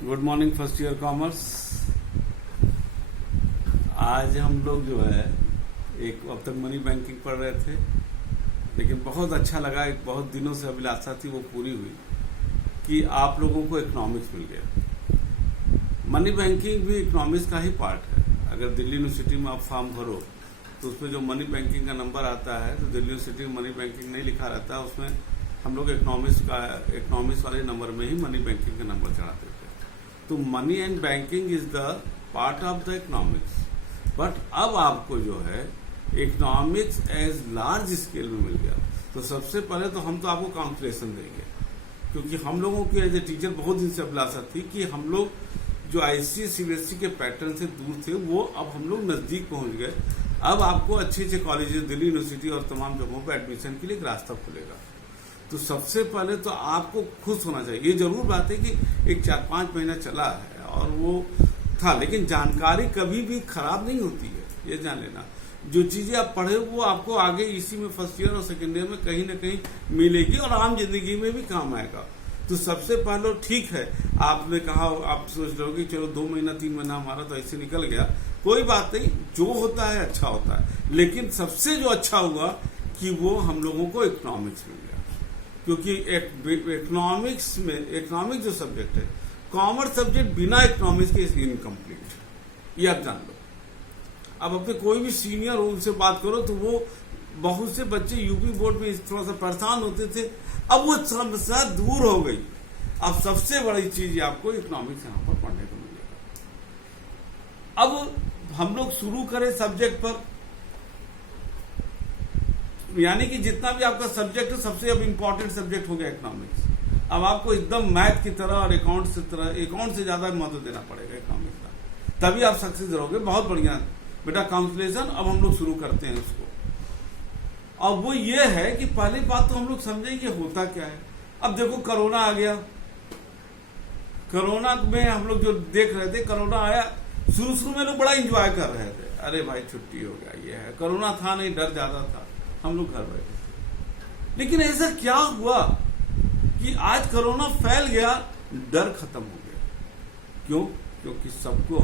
Good morning first year commerce. आज हम लोग जो है अब तक मनी बैंकिंग पढ़ रहे थे, लेकिन बहुत अच्छा लगा। एक बहुत दिनों से अभिलाषा थी, वो पूरी हुई कि आप लोगों को इकोनॉमिक्स मिल गया। मनी बैंकिंग भी इकोनॉमिक्स का ही पार्ट है। अगर दिल्ली यूनिवर्सिटी में आप फॉर्म भरो तो उसमें जो मनी बैंकिंग का नंबर आता है, तो दिल्ली यूनिवर्सिटी में मनी बैंकिंग नहीं लिखा रहता है, उसमें हम लोग इकोनॉमिक्स वाले नंबर में ही मनी बैंकिंग का नंबर चढ़ाते थे। तो money and banking is the part of the economics. But अब आपको जो है इकोनॉमिक्स एज लार्ज स्केल में मिल गया। तो सबसे पहले तो हम तो आपको कैलकुलेशन देंगे, क्योंकि हम लोगों की एज ए टीचर बहुत दिन से अभिलाषा थी कि हम लोग जो आईसीएसई सीबीएसई के पैटर्न से दूर थे, वो अब हम लोग नजदीक पहुंच गए। अब आपको अच्छे अच्छे कॉलेजेस, दिल्ली यूनिवर्सिटी और तमाम जगहों पर एडमिशन के लिए एक रास्ता खुलेगा। तो सबसे पहले तो आपको खुश होना चाहिए। ये जरूर बात है कि एक 4-5 महीना चला है और वो था, लेकिन जानकारी कभी भी खराब नहीं होती है, ये जान लेना। जो चीजें आप पढ़े वो आपको आगे इसी में फर्स्ट ईयर और सेकेंड ईयर में कहीं ना कहीं मिलेगी और आम जिंदगी में भी काम आएगा। तो सबसे पहले ठीक है, आपने कहा, आप सोच रहे हो कि चलो 2 महीना 3 महीना हमारा तो ऐसे निकल गया, कोई बात नहीं, जो होता है अच्छा होता है। लेकिन सबसे जो अच्छा हुआ कि वो हम लोगों को इकोनॉमिक्स मिल गया, क्योंकि इकोनॉमिक्स जो सब्जेक्ट है, कॉमर्स सब्जेक्ट बिना इकोनॉमिक्स के इनकम्प्लीट, ये आप जान लो। अब अपने कोई भी सीनियर हो उनसे बात करो तो वो बहुत से बच्चे यूपी बोर्ड में थोड़ा सा परेशान होते थे, अब वो समस्या दूर हो गई। अब सबसे बड़ी चीज आपको इकोनॉमिक्स यहाँ पर पढ़ने को मिलेगा। अब हम लोग शुरू करें सब्जेक्ट पर, यानी कि जितना भी आपका सब्जेक्ट है, सबसे अब इम्पोर्टेंट सब्जेक्ट हो गया इकोनॉमिक्स। अब आपको एकदम मैथ की तरह और अकाउंट से ज्यादा महत्व देना पड़ेगा इकोनॉमिक्स का, तभी आप सक्सेस रहोगे। बहुत बढ़िया बेटा, कैलकुलेशन अब हम लोग शुरू करते हैं उसको। और वो ये है कि पहली बात तो हम लोग समझें कि होता क्या है। अब देखो कोरोना आ गया, कोरोना में हम लोग जो देख रहे थे, कोरोना आया, शुरू में लोग बड़ा एंजॉय कर रहे थे, अरे भाई छुट्टी हो गया, ये है। कोरोना था नहीं, डर ज्यादा था, हम लोग घर बैठे थे। लेकिन ऐसा क्या हुआ कि आज कोरोना फैल गया, डर खत्म हो गया। क्यों? क्योंकि सबको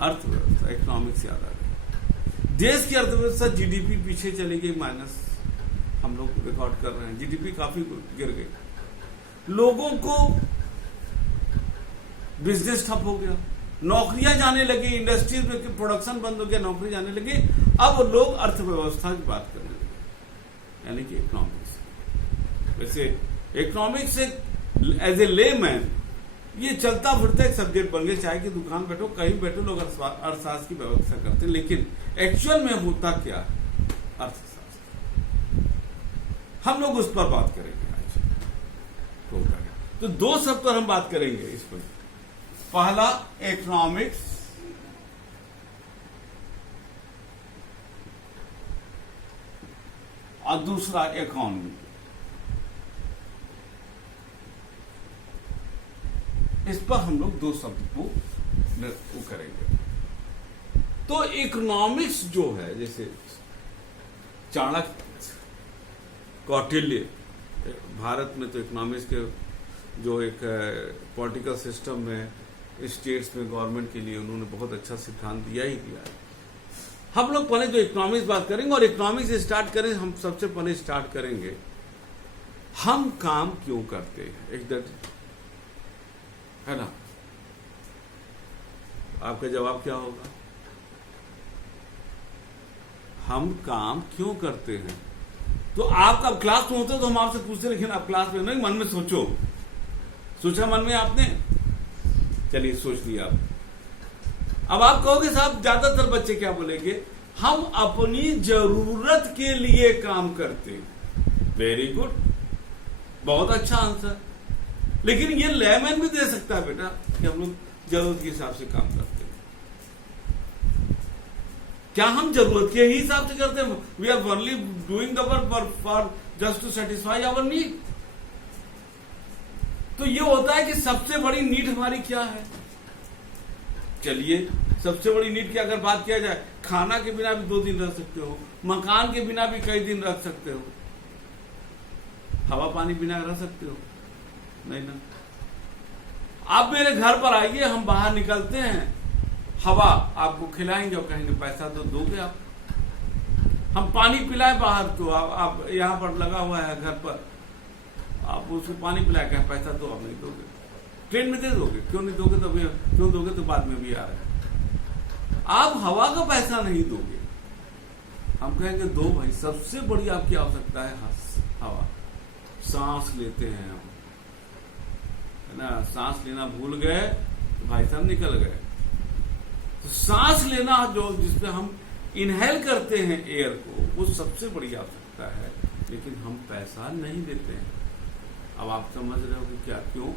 अर्थव्यवस्था, इकोनॉमिक्स याद आ गया। देश की अर्थव्यवस्था, जीडीपी पीछे चली गई, माइनस हम लोग रिकॉर्ड कर रहे हैं, जीडीपी काफी गिर गई। लोगों को बिजनेस ठप हो गया, नौकरियां जाने लगी, इंडस्ट्रीज में प्रोडक्शन बंद हो गया, नौकरी जाने लगी। अब लोग अर्थव्यवस्था की बात करने लगे, यानी कि इकोनॉमिक्स। वैसे इकोनॉमिक्स एज ए लेमैन ये चलता फिरता एक सब्जेक्ट बन गया। चाय की दुकान बैठो, कहीं बैठो, लोग अर्थशास्त्र की व्यवस्था करते हैं, लेकिन एक्चुअल में होता क्या है? अर्थशास्त्र। हम लोग उस पर बात करेंगे आज। तो 2 शब्द पर हम बात करेंगे इस पर। पहला इकोनॉमिक्स, और दूसरा इकोनॉमी। इस पर हम लोग 2 शब्द को करेंगे। तो इकोनॉमिक्स जो है, जैसे चाणक्य, कौटिल्य, भारत में तो इकोनॉमिक्स के जो एक पॉलिटिकल सिस्टम में, स्टेट्स में गवर्नमेंट के लिए उन्होंने बहुत अच्छा सिद्धांत दिया ही दिया है। हम लोग पहले जो इकोनॉमिक्स बात करेंगे, और इकोनॉमिक्स स्टार्ट करें, हम सबसे पहले स्टार्ट करेंगे हम काम क्यों करते हैं, एग्जैक्ट है ना। आपका जवाब क्या होगा? हम काम क्यों करते हैं। तो आप अब क्लास में होते तो हम आपसे पूछते, लेकिन आप क्लास में नहीं, मन में सोचो। सोचा मन में आपने? चलिए सोच लिया आप। अब आप कहोगे साहब, ज्यादातर बच्चे क्या बोलेंगे? हम अपनी जरूरत के लिए काम करते हैं। वेरी गुड, बहुत अच्छा आंसर। लेकिन ये लेमैन भी दे सकता है बेटा कि हम लोग जरूरत के हिसाब से काम करते हैं। क्या हम जरूरत के ही हिसाब से करते हैं? We are only doing the work for just to satisfy our need. तो ये होता है कि सबसे बड़ी नीड हमारी क्या है। चलिए, सबसे बड़ी नीड की अगर बात किया जाए, खाना के बिना भी 2 दिन रह सकते हो, मकान के बिना भी कई दिन रह सकते हो, हवा पानी बिना रह सकते हो? नहीं ना। आप मेरे घर पर आइए, हम बाहर निकलते हैं, हवा आपको खिलाएंगे और कहेंगे पैसा तो दोगे आप। हम पानी पिलाए बाहर तो आप यहाँ पर लगा हुआ है घर पर, आप उसको पानी पिलाए कहें पैसा तो आप नहीं दोगे। ट्रेन में दे दोगे, क्यों नहीं दोगे? तो क्यों दोगे? तो बाद में भी आ रहा है। आप हवा का पैसा नहीं दोगे। हम कहेंगे दो भाई, सबसे बड़ी आपकी आवश्यकता है हवा। सांस लेते हैं हम, है ना, सांस लेना भूल गए तो भाई साहब निकल गए। तो सांस लेना जो जिसपे हम इनहेल करते हैं एयर को, वो सबसे बड़ी आवश्यकता है, लेकिन हम पैसा नहीं देते हैं। अब आप समझ रहे हो कि क्या, क्यों?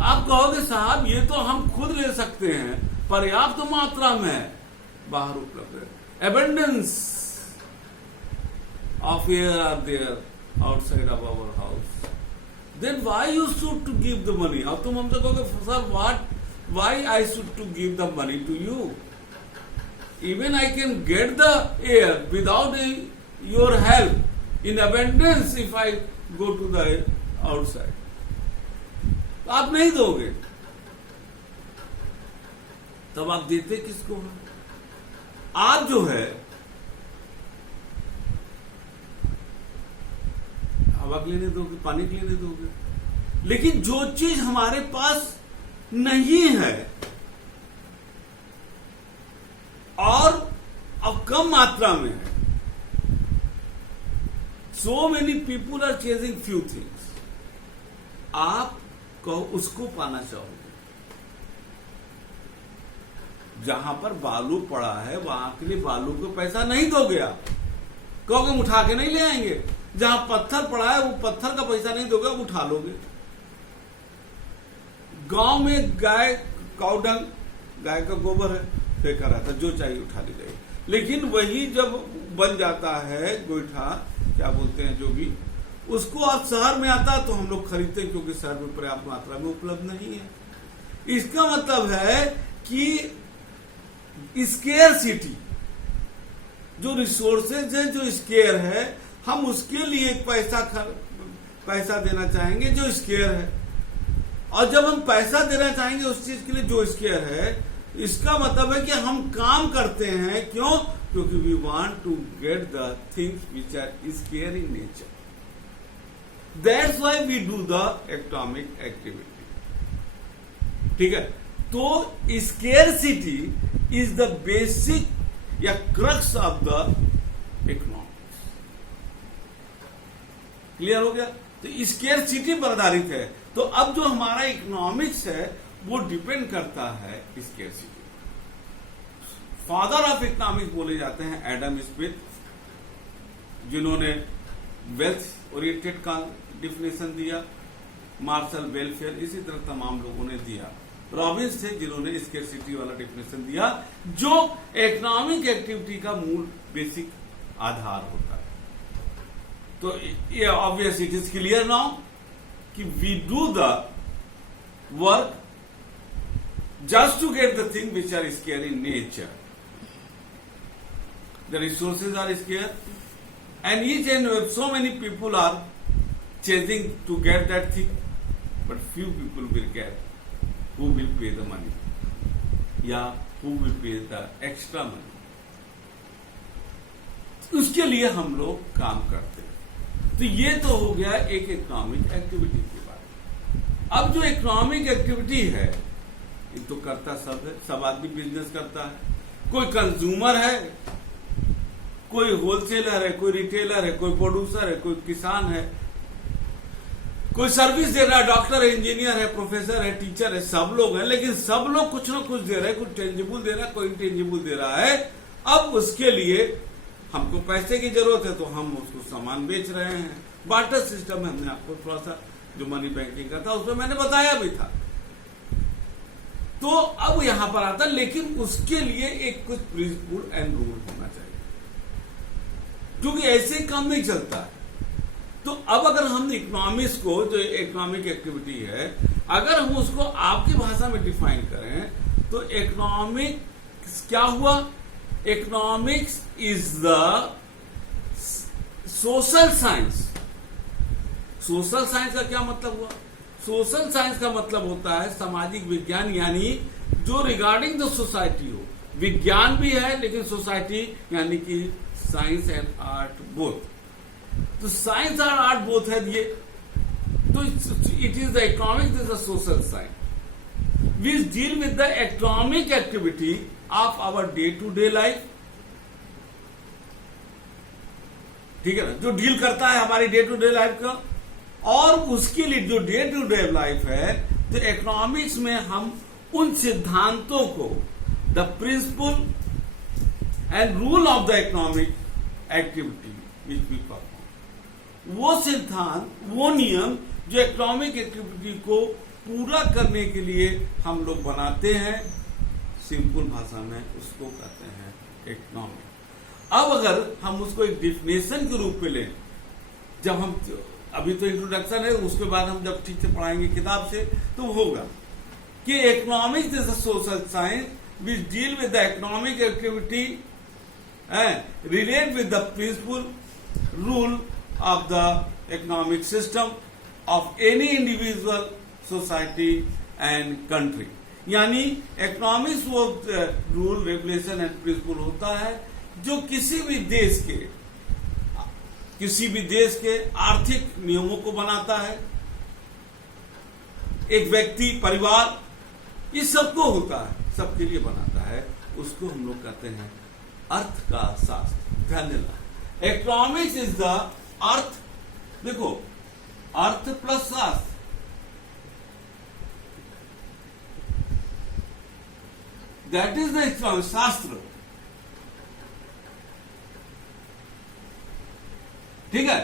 आप कहोगे साहब ये तो हम खुद ले सकते हैं, पर्याप्त मात्रा में बाहर उपलब्ध है। Abundance of air are there outside of our house. Then why you should to give the money? अब तुम हमसे कहोगे sir why I should to give the money to you? Even I can get the air without your help in abundance if I go to the outside. आप नहीं दोगे, तब आप देते किसको हैं? आप जो है हवा के लिए दोगे, पानी के लिए दोगे, लेकिन जो चीज हमारे पास नहीं है और अब कम मात्रा में है, so many people are chasing few things, आप उसको पाना चाहोगे। जहां पर बालू पड़ा है वहां के लिए बालू को पैसा नहीं दोगे, आप कहोगे हम उठा के नहीं ले आएंगे। जहां पत्थर पड़ा है वो पत्थर का पैसा नहीं दोगे, आप उठा लोगे। गांव में गाय काउडंग, गाय का गोबर है, फेंका रहता है, जो चाहिए उठा ली जाएगी। लेकिन वही जब बन जाता है गोईठा, क्या बोलते हैं, जो भी, उसको आप शहर में आता है तो हम लोग खरीदते हैं, क्योंकि शहर में पर्याप्त मात्रा में उपलब्ध नहीं है। इसका मतलब है कि स्केयर सिटी, जो रिसोर्सेज है, जो स्केयर है, हम उसके लिए एक पैसा देना चाहेंगे जो स्केयर है। और जब हम पैसा देना चाहेंगे उस चीज के लिए जो स्केयर है, इसका मतलब है कि हम काम करते हैं, क्यों? क्योंकि we want to get the things which are scarce in nature. That's why we do the economic activity. ठीक है, तो स्केयरसिटी इज द बेसिक या crux of the economics. Clear हो गया? तो स्केयरसिटी पर आधारित है। तो अब जो हमारा इकोनॉमिक्स है वो डिपेंड करता है स्केयरसिटी। फादर ऑफ इकोनॉमिक्स बोले जाते हैं एडम स्मिथ, जिन्होंने वेल्थ ओरिएंटेड का डिफिनेशन दिया, मार्शल वेलफेयर, इसी तरह तमाम लोगों ने दिया। रॉबिन्स थे जिन्होंने स्केयरसिटी वाला डिफिनेशन दिया, जो इकोनॉमिक एक्टिविटी का मूल बेसिक आधार होता है। तो ये obvious, it is clear now कि we do the work just to get the thing which are scarce in nature. The resources are scarce, and each and so many people are chasing to get that thing, but few people will get who will pay the money, yeah, who will pay the extra money. उसके लिए हम लोग काम करते हैं। तो ये तो हो गया एक इकोनॉमिक एक्टिविटी के बारे। अब जो इकोनॉमिक एक्टिविटी है ये तो करता सब है, सब आदमी बिजनेस करता है। कोई कंज्यूमर है, कोई होलसेलर है, कोई रिटेलर है, कोई प्रोड्यूसर है, कोई किसान है, कोई सर्विस दे रहा है, डॉक्टर है, इंजीनियर है, प्रोफेसर है, टीचर है, सब लोग हैं। लेकिन सब लोग कुछ ना कुछ दे रहे हैं, कुछ टेंजिबल दे रहा है, कोई इंटेंजिबल दे रहा है। अब उसके लिए हमको पैसे की जरूरत है तो हम उसको सामान बेच रहे हैं। बार्टर सिस्टम है, हमने आपको थोड़ा सा जो मनी बैंकिंग का था उसमें मैंने बताया भी था। तो अब यहां पर आता, लेकिन उसके लिए एक कुछ प्रिंसिपल एंड रूल होना चाहिए, क्योंकि ऐसे काम नहीं चलता है। तो अब अगर हम इकोनॉमिक्स को, जो इकोनॉमिक एक्टिविटी है, अगर हम उसको आपकी भाषा में डिफाइन करें तो इकोनॉमिक्स क्या हुआ? Economics is the social science. Social science का क्या मतलब हुआ? सोशल साइंस का मतलब होता है सामाजिक विज्ञान, यानी जो रिगार्डिंग द सोसाइटी हो। विज्ञान भी है लेकिन सोसाइटी यानी कि साइंस एंड आर्ट बोथ। तो साइंस और आर्ट बोथ है ये, तो it is the economic, this is the social science which deal with the economic activity of our day to day life. ठीक है ना, जो डील करता है हमारी डे टू डे लाइफ का, और उसके लिए जो डे टू डे लाइफ है, तो इकोनॉमिक्स में हम उन सिद्धांतों को, the principle and rule of the economic activity which we perform, वो सिद्धांत, वो नियम जो इकोनॉमिक एक्टिविटी को पूरा करने के लिए हम लोग बनाते हैं, सिंपल भाषा में उसको कहते हैं इकोनॉमिक। अब अगर हम उसको एक डिफिनेशन के रूप में लें, जब हम, अभी तो इंट्रोडक्शन है, उसके बाद हम जब ठीक से पढ़ाएंगे किताब से तो होगा कि economics is a social science which deal with the economic activity and relate with the principle rule of the economic system of any individual society and country. यानी इकोनॉमिक्स वो रूल, रेगुलेशन एंड प्रिंसिपल होता है जो किसी भी देश के आर्थिक नियमों को बनाता है। एक व्यक्ति, परिवार, ये सबको होता है, सबके लिए बनाता है, उसको हम लोग कहते हैं अर्थ का शास्त्र। ध्यान देना, इकोनॉमिक्स इज द अर्थ, देखो अर्थ प्लस शास्त्र, दैट इज द इकोनॉमिक शास्त्र। ठीक है,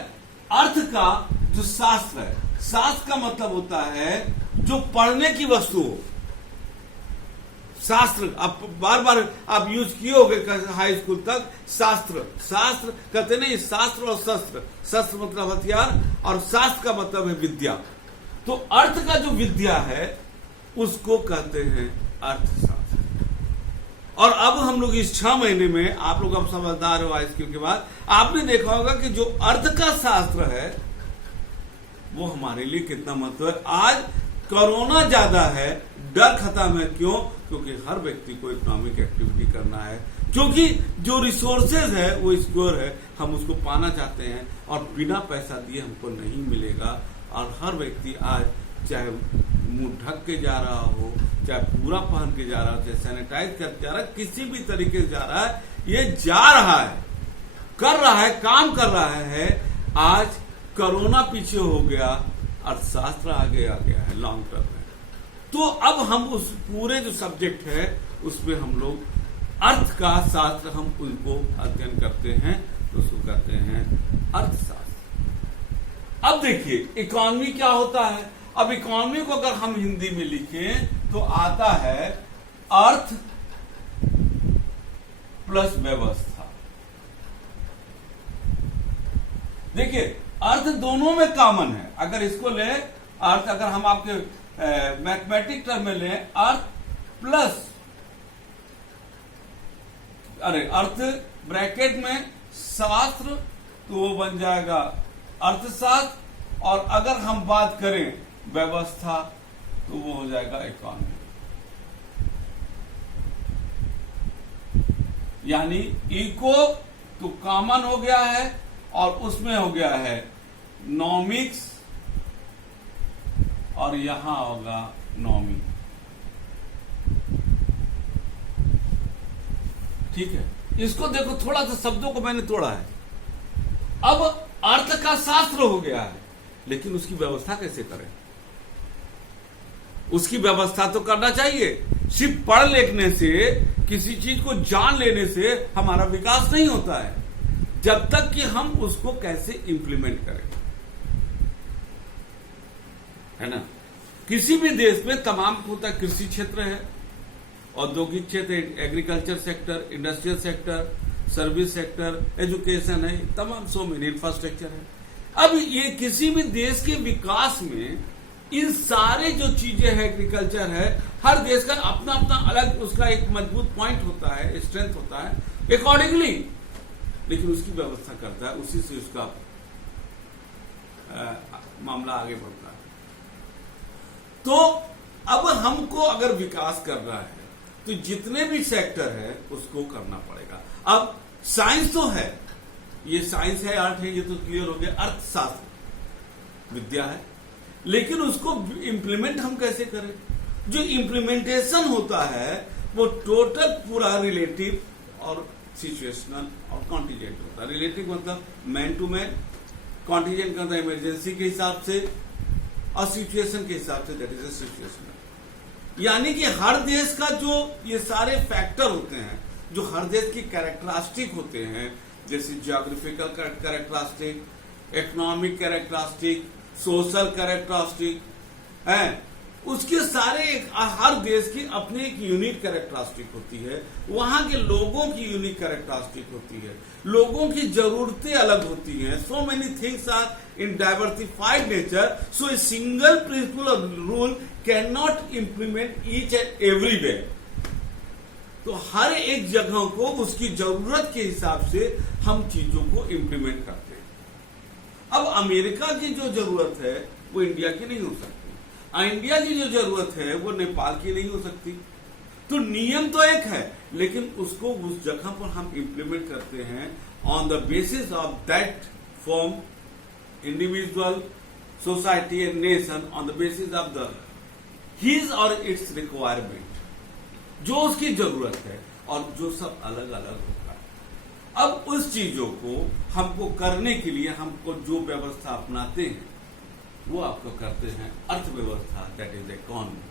अर्थ का जो शास्त्र है, शास्त्र का मतलब होता है जो पढ़ने की वस्तु हो। शास्त्र आप बार बार आप यूज किए होंगे हाई स्कूल तक, शास्त्र, शास्त्र कहते नहीं, शास्त्र और शस्त्र, शस्त्र मतलब हथियार और शास्त्र का मतलब है विद्या। तो अर्थ का जो विद्या है उसको कहते हैं अर्थशास्त्र। और अब हम लोग इस 6 महीने में, आप लोग अब समझदार हो हाई स्कूल के बाद, आपने देखा होगा कि जो अर्थ का शास्त्र है वो हमारे लिए कितना महत्व है। आज कोरोना ज्यादा है, डर खत्म है, क्यों? क्योंकि हर व्यक्ति को इकोनॉमिक एक्टिविटी करना है, क्योंकि जो रिसोर्सेज है वो स्क्योर है, हम उसको पाना चाहते हैं और बिना पैसा दिए हमको नहीं मिलेगा। और हर व्यक्ति आज चाहे मुंह ढक के जा रहा हो, चाहे पूरा पहन के जा रहा हो, चाहे सैनिटाइज करके जा रहा है, किसी भी तरीके से जा रहा है, ये जा रहा है, कर रहा है, काम कर रहा है। आज कोरोना पीछे हो गया, अर्थशास्त्र आगे आ गया है लॉन्ग टर्म में। तो अब हम उस पूरे जो सब्जेक्ट है उसमें हम लोग अर्थ का शास्त्र, हम उनको अध्ययन करते हैं, तो उसको कहते हैं अर्थशास्त्र। अब देखिए इकोनॉमी क्या होता है। अब इकोनॉमी को अगर हम हिंदी में लिखें तो आता है अर्थ प्लस व्यवस्था। देखिए अर्थ दोनों में कॉमन है। अगर इसको ले अर्थ, अगर हम आपके मैथमेटिक टर्म में लें, अर्थ प्लस, अरे अर्थ ब्रैकेट में शास्त्र, तो वो बन जाएगा अर्थशास्त्र। और अगर हम बात करें व्यवस्था तो वो हो जाएगा इकोनॉमी। यानी इको तो कॉमन हो गया है और उसमें हो गया है नॉमिक्स, और यहां होगा नॉमी। ठीक है, इसको देखो, थोड़ा सा शब्दों को मैंने तोड़ा है। अब अर्थ का शास्त्र हो गया है, लेकिन उसकी व्यवस्था कैसे करें? उसकी व्यवस्था तो करना चाहिए। सिर्फ पढ़ लिखने से, किसी चीज को जान लेने से हमारा विकास नहीं होता है, जब तक कि हम उसको कैसे इंप्लीमेंट करें, है ना। किसी भी देश में तमाम होता, कृषि क्षेत्र है, औद्योगिक क्षेत्र, agriculture sector, industrial sector, service sector, education है, तमाम सो मेनी इंफ्रास्ट्रक्चर है। अब ये किसी भी देश के विकास में इन सारे जो चीजें हैं, एग्रीकल्चर है, हर देश का अपना अपना अलग उसका एक मजबूत पॉइंट होता है, स्ट्रेंथ होता है अकॉर्डिंगली, लेकिन उसकी व्यवस्था करता है, उसी से उसका मामला आगे बढ़ता है। तो अब हमको अगर विकास करना है तो जितने भी सेक्टर है उसको करना पड़ेगा। अब साइंस तो है, ये साइंस है, आर्ट है, ये तो क्लियर हो गया, अर्थशास्त्र विद्या है, लेकिन उसको इम्प्लीमेंट हम कैसे करें? जो इम्प्लीमेंटेशन होता है वो टोटल पूरा रिलेटिव और सिचुएशनल और कॉन्टीजेंट होता है। रिलेटिव मतलब मैन टू मैन, कॉन्टीजेंट का मतलब इमरजेंसी के हिसाब से, और सिचुएशन के हिसाब से, दैट इज अ सिचुएशनल। यानी कि हर देश का जो ये सारे फैक्टर होते हैं, जो हर देश की कैरेक्टरिस्टिक होते हैं, जैसे geographical characteristic, economic characteristic, social characteristic है, उसके सारे हर देश की अपनी एक यूनिक कैरेक्टरिस्टिक होती है, वहां के लोगों की यूनिक कैरेक्टरिस्टिक होती है, लोगों की जरूरतें अलग होती हैं। So many things are in diversified nature, so a single principle और rule can not implement each and everywhere. तो हर एक जगह को उसकी जरूरत के हिसाब से हम चीजों को इम्प्लीमेंट करते हैं। अब अमेरिका की जो जरूरत है वो इंडिया की नहीं हो सकती, इंडिया की जो जरूरत है वो नेपाल की नहीं हो सकती। तो नियम तो एक है, लेकिन उसको उस जगह पर हम इम्प्लीमेंट करते हैं on the basis of that form, individual, society and nation, on the basis of the his और इट्स रिक्वायरमेंट, जो उसकी जरूरत है, और जो सब अलग अलग होता है। अब उस चीजों को हमको करने के लिए हमको जो व्यवस्था अपनाते हैं वो आपको करते हैं अर्थव्यवस्था, दैट इज इकोनॉमी।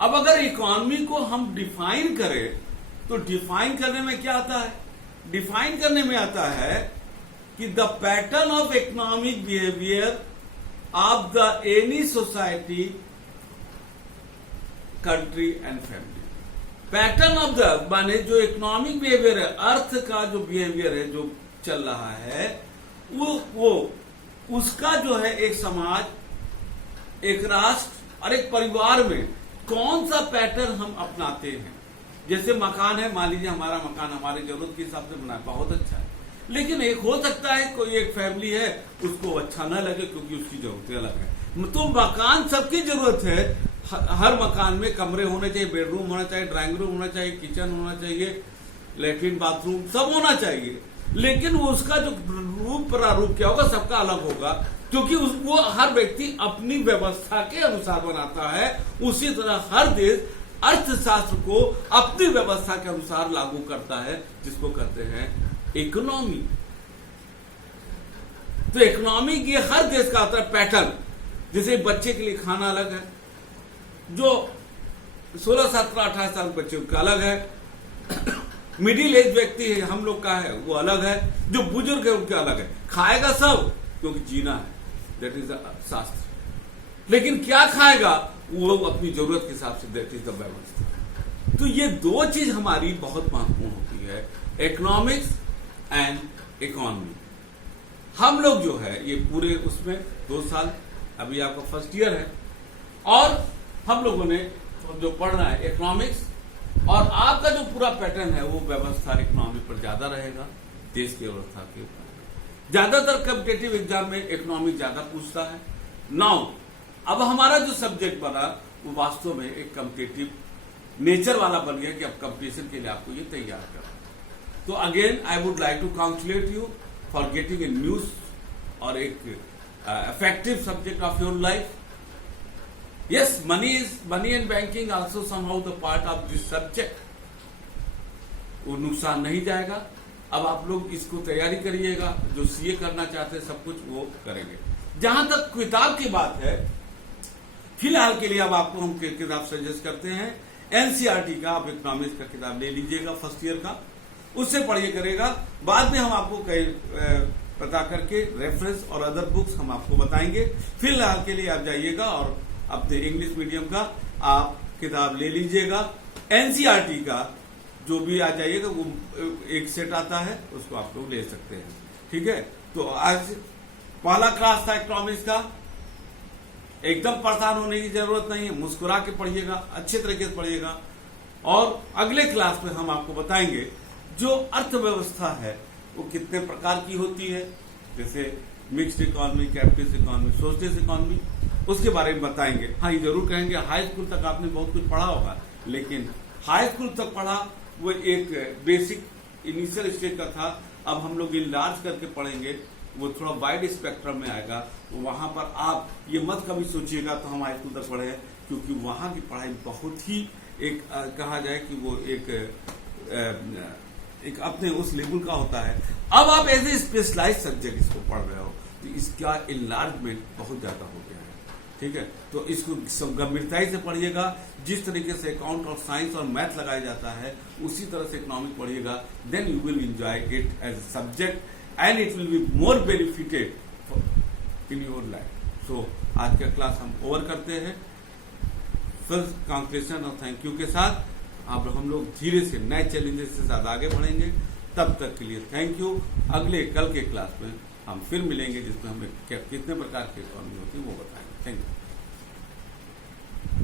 अब अगर इकोनॉमी को हम डिफाइन करें तो डिफाइन करने में क्या आता है? डिफाइन करने में आता है कि the pattern of economic behaviour of the any society, country and family. Pattern of the माने जो इकोनॉमिक बिहेवियर है, अर्थ का जो बिहेवियर है, जो चल रहा है, वो उसका जो है एक समाज, एक राष्ट्र और एक परिवार में कौन सा पैटर्न हम अपनाते हैं। जैसे मकान है, मान लीजिए हमारा मकान हमारी जरूरत के हिसाब से बना है, बहुत अच्छा है, लेकिन एक हो सकता है कोई एक फैमिली है उसको अच्छा ना लगे क्योंकि उसकी जरूरतें अलग है। तो मकान सबकी जरूरत है, हर मकान में कमरे होने चाहिए, बेडरूम होना चाहिए, ड्राइंग रूम होना चाहिए, किचन होना चाहिए, लेट्रिन बाथरूम सब होना चाहिए, लेकिन वो उसका जो रूप प्रारूप क्या होगा सबका अलग होगा, क्योंकि वो हर व्यक्ति अपनी व्यवस्था के अनुसार बनाता है। उसी तरह हर देश अर्थशास्त्र को अपनी व्यवस्था के अनुसार लागू करता है, जिसको कहते हैं इकोनॉमी। तो इकोनॉमी ये हर देश का आता है पैटर्न। जैसे बच्चे के लिए खाना अलग है, जो 16, 17, 18 साल बच्चे उनका अलग है, मिडिल एज व्यक्ति है हम लोग का है वो अलग है, जो बुजुर्ग है उनका अलग है। खाएगा सब क्योंकि जीना है, दैट इज द शास्त्र, लेकिन क्या खाएगा वो अपनी जरूरत के हिसाब से, दैट इज द व्यवस्था। तो ये दो चीज हमारी बहुत महत्वपूर्ण होती है, इकोनॉमिक्स एंड इकोनॉमी। हम लोग जो है ये पूरे उसमें 2 साल, अभी आपका फर्स्ट ईयर है, और हम लोगों ने जो पढ़ना है इकोनॉमिक्स, और आपका जो पूरा पैटर्न है वो व्यवस्था इकोनॉमी पर ज्यादा रहेगा, देश की व्यवस्था के ऊपर। ज्यादातर कॉम्पिटिटिव एग्जाम में इकोनॉमिक ज्यादा पूछता है। नाउ अब हमारा जो सब्जेक्ट बना वो वास्तव में एक कॉम्पिटिटिव नेचर वाला बन गया कि अब कंपटीशन के लिए आपको ये तैयार करना। तो again I would like to congratulate you for getting a news और एक effective subject of your life. Yes, money and banking also somehow the part of this subject. वो नुकसान नहीं जाएगा। अब आप लोग इसको तैयारी करिएगा, जो सीए करना चाहते हैं सब कुछ वो करेंगे। जहां तक किताब की बात है, फिलहाल के लिए अब आपको हम किताब सजेस्ट करते हैं एनसीईआरटी का। आप इकोनॉमिक्स का किताब ले लीजिएगा फर्स्ट ईयर का, उससे पढ़िए करेगा। बाद में हम आपको कई पता करके रेफरेंस और अदर बुक्स हम आपको बताएंगे। फिलहाल के लिए आप जाइएगा और अपने इंग्लिश मीडियम का आप किताब ले लीजिएगा। एनसीईआरटी का जो भी आ जाइएगा, वो एक सेट आता है, उसको आप लोग ले सकते हैं। ठीक है, तो आज पहला क्लास था इकोनॉमिक्स का। एकदम परेशान होने की जरूरत नहीं है, मुस्कुरा के पढ़िएगा, अच्छे तरीके से पढ़िएगा। और अगले क्लास में हम आपको बताएंगे जो अर्थव्यवस्था है वो कितने प्रकार की होती है, जैसे mixed economy, capitalist economy, socialist economy, उसके बारे में बताएंगे। हाँ, ये जरूर कहेंगे हाई स्कूल तक आपने बहुत कुछ पढ़ा होगा, लेकिन हाई स्कूल तक पढ़ा वो एक बेसिक इनिशियल स्टेज का था। अब हम लोग इनलार्ज करके पढ़ेंगे, वो थोड़ा वाइड स्पेक्ट्रम में आएगा। वहां पर आप ये मत कभी सोचिएगा तो हम हाई स्कूल तक पढ़े, क्योंकि वहां की पढ़ाई बहुत ही एक कहा जाए कि वो एक अपने उस लेवल का होता है। अब आप एज ए स्पेशलाइज सब्जेक्ट इसको पढ़ रहे हो तो इसका इनलार्जमेंट बहुत ज्यादा हो गया है, ठीक है। तो इसको सब गंभीरता से पढ़िएगा। जिस तरीके से अकाउंट और साइंस और मैथ लगाया जाता है उसी तरह से इकोनॉमिक पढ़िएगा, then you will enjoy it as a subject and it will be more benefited in your life. So आज का क्लास हम ओवर करते हैं फर्स्ट कॉन्क्लूजन और थैंक यू के साथ। अब हम लोग धीरे से नए चैलेंजेस के साथ आगे बढ़ेंगे। तब तक के लिए थैंक यू। अगले कल के क्लास में हम फिर मिलेंगे जिसमें हमें कितने प्रकार की इकोनॉमी होती है वो बताएंगे। Thank you.